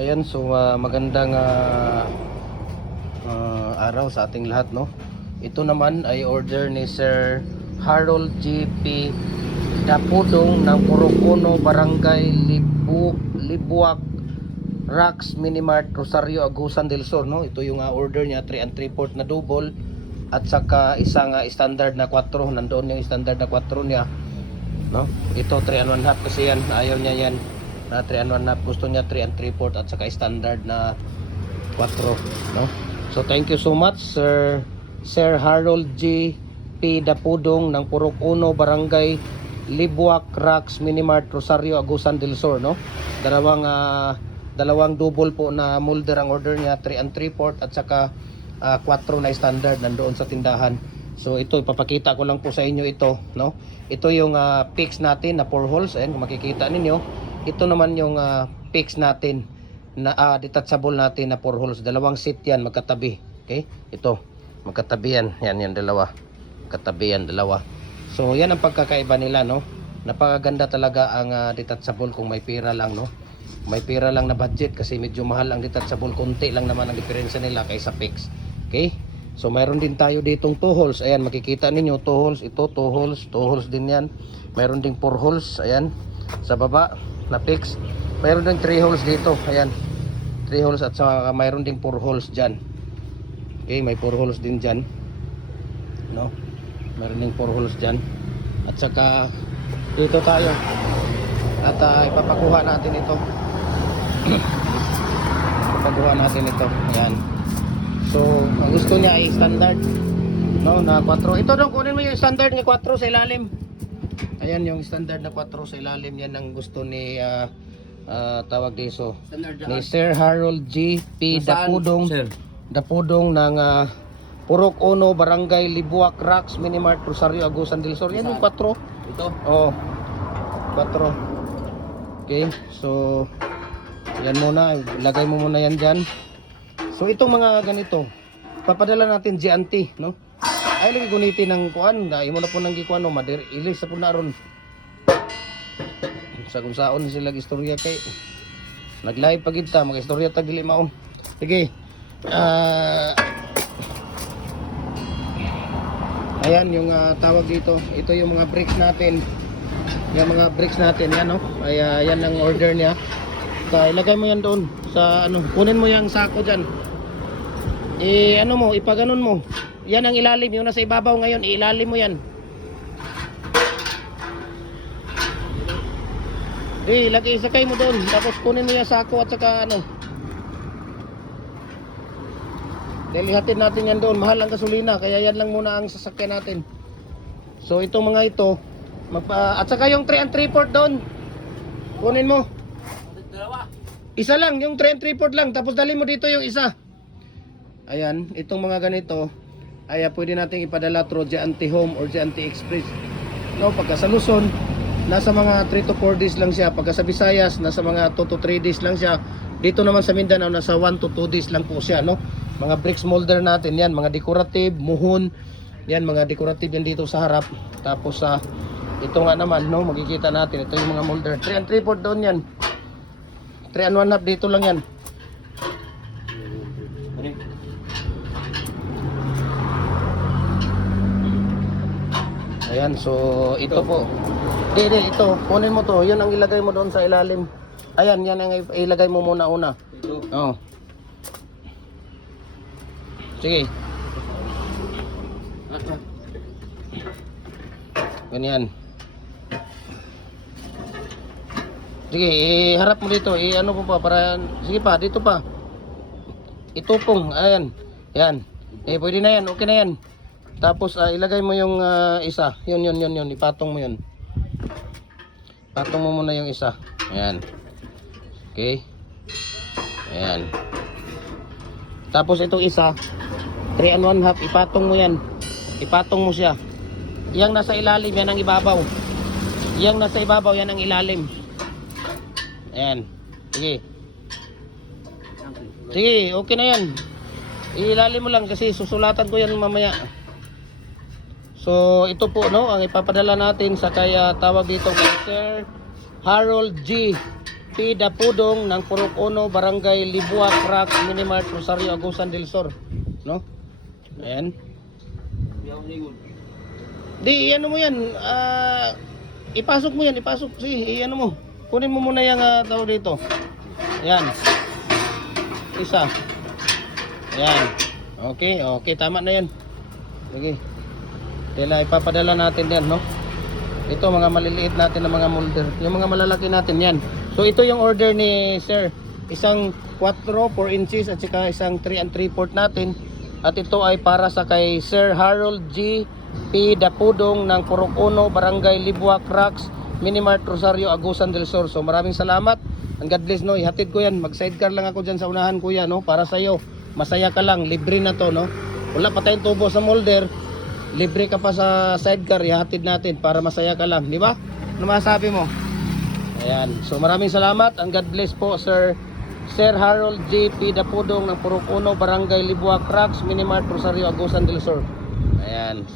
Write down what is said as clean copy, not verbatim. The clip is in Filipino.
Ayan, so magandang araw sa ating lahat, no. Ito naman ay order ni Sir Harold G.P. Dapudong ng Purukuno, Barangay Libuak, Rax Minimart, Rosario, Agusan del Sur, no. Ito yung order niya, 3 and 3/4 na double at saka isang standard na 4. Nandoon yung standard na 4 niya, no. Ito 3 and 1/2 kasi yan, ayaw niya yan na 3 and 1/2, gusto niya 3 and 3/4 at saka standard na 4, no. So thank you so much Sir Harold G. P. Dapudong ng Purukuno, Barangay Libuak, Rax Minimart, Rosario, Agusan del Sur, no. Dalawang double po na molder ang order niya, 3 and 3/4 at saka 4 na standard nandoon sa tindahan. So ito ipapakita ko lang po sa inyo ito, no. Ito yung fix natin na 4 holes, ayan kung makikita ninyo. Ito naman yung fix natin na detachable natin na 4 holes. Dalawang seat yan magkatabi. Okay? Ito, magkatabi yan. Yan yung dalawa. Magkatabi yan, dalawa. So yan ang pagkakaiba nila, no. Napakaganda talaga ang detachable kung may pera lang, no. May pera lang na budget kasi medyo mahal ang detachable. Konti lang naman ang diferensya nila kaysa fix. Okay? So mayroon din tayo ditong 2 holes. Ayan, makikita ninyo 2 holes. Ito 2 holes, 2 holes din yan. Mayroon ding 4 holes. Ayan, sa baba na fix. Mayroon ding 3 holes dito. Ayan, 3 holes at saka mayroon ding 4 holes dyan. Okay, may 4 holes din dyan, no. Mayroon ding 4 holes dyan. At saka dito tayo. At ipapakuha natin ito. Ipapakuha natin ito. Ayan. So, ang gusto niya ay standard, no, na 4. Ito daw, kunin mo yung standard ng 4 sa ilalim. Ayan yung standard na 4 sa ilalim. Yan ang gusto ni tawag dito ni Sir Harold G. P. Dapudong, Dapudong ng Purukuno, Barangay Libuak, Rax Minimart, Rosario, Agusan del Sur. Yan yung 4. Ito? Oo, 4. Okay, so yan muna, ilagay mo muna yan dyan. So itong mga ganito, papadala natin GNT, no. Ay lagi gunitin ng kuan, dahil mo na po nang gikuan, no, ilis sa po na ron. Sa kung saon sila istorya kay nag-live pagid ta, mag-istorya ta dili maon. Sige. Ayan yung tawag dito. Ito yung mga brakes natin. Yung mga brakes natin yan, no. Ay yan ang order niya. So, ilagay mo yan doon sa ano, kunin mo yung sako diyan. Ano mo, ipaganon mo. Yan ang ilalim, yung nasa ibabaw ngayon, ilalim mo yan. Lagay, sakay mo doon. Tapos kunin mo yung sako at saka ano. Lihatid natin yan doon. Mahal ang gasolina, kaya yan lang muna ang sasakyan natin. So itong mga ito, at saka yung 3 and 3/4 doon. Kunin mo. Isa lang, yung 3 and 3/4 lang. Tapos dali mo dito yung isa. Ayan, itong mga ganito ay pwede nating ipadala through GNT Home or GNT Express, no. Pagka sa Luzon, nasa mga 3 to 4 days lang siya. Pagka sa Visayas, nasa mga 2 to 3 days lang siya. Dito naman sa Mindanao, nasa 1 to 2 days lang po siya, no. Mga bricks molder natin yan, mga decorative, muhon. Yan, mga decorative yan dito sa harap. Tapos ito nga naman, no, makikita natin, ito yung mga molder. 3 and 3/4 doon yan. 3 and 1/2 dito lang yan. Ayan, so ito po. Ito, kunin mo to. Yan ang ilagay mo doon sa ilalim. Ayan, yan ang ilagay mo muna una. Ito. Oo. Sige. Ganyan. Sige, harap mo dito. Ano po pa para sige pa, dito pa. Itupong, ayan. Yan. Pwede na yan, okay na yan. Tapos ilagay mo yung isa. Yun. Ipatong mo yun. Patong mo muna yung isa. Ayan. Okay. Ayan. Tapos itong isa, 3 and 1/2, ipatong mo yan. Ipatong mo siya. Yang nasa ilalim, yan ang ibabaw. Yang nasa ibabaw, yan ang ilalim. Ayan. Sige. Sige, okay na yan. Ilalim mo lang kasi susulatan ko yan mamaya. So ito po, no, ang ipapadala natin sa kaya tawag dito kay Sir Harold G. P. P. Dapudong ng Purok Uno, Barangay Libua, Crack, Minimart, Rosario, Agusan del Sur. No? Ayan. Di, ano mo yan, ipasok mo yan, ipasok. Sige, ano mo. Kunin mo muna yung tao dito. Ayan. Isa. Ayan. Okay, okay, tama na yan. Okay. Dila, ipapadala natin yan, no? Ito, mga maliliit natin na mga molder. Yung mga malalaki natin yan. So, ito yung order ni Sir. Isang 4 inches at saka isang 3 3/4 natin. At ito ay para sa kay Sir Harold G. P. Dapudong ng Purok Uno, Barangay Libua, Cracks, Minimart, Rosario, Agusan del Sur. So, maraming salamat. And God bless, no? Ihatid ko yan. Mag-sidecar lang ako dyan sa unahan, kuya, no? Para sa'yo. Masaya ka lang. Libre na to, no? Wala pa tayong tubo sa molder. Libre ka pa sa sidecar, ihatid natin para masaya ka lang, di ba? Ano masasabi mo? Ayan. So maraming salamat. And God bless po, Sir Harold J. P. Dapudong ng Purok Uno, Barangay Libua, Cracks, Minimart, Rosario, Agusan del Sur. Ayan.